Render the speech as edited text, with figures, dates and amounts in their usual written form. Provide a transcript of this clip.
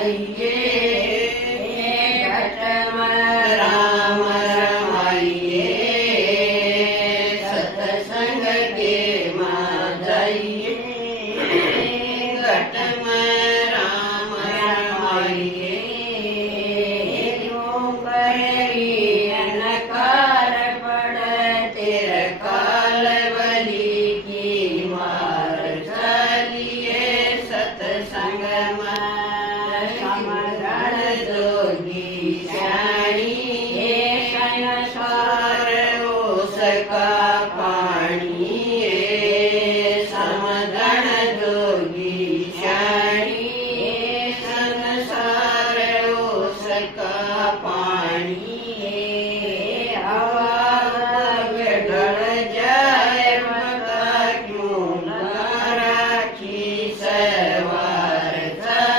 જઈએ ઘટમાં રામ રમાઈએ સત્સંગ કેમાં જઈએ ઘટમાં રામ રમાઈએ કરી અનકાર પડતે કાલ વલી કી માર ચાલીએ સત્સંગમાં સમરણ જોગી શ્યામ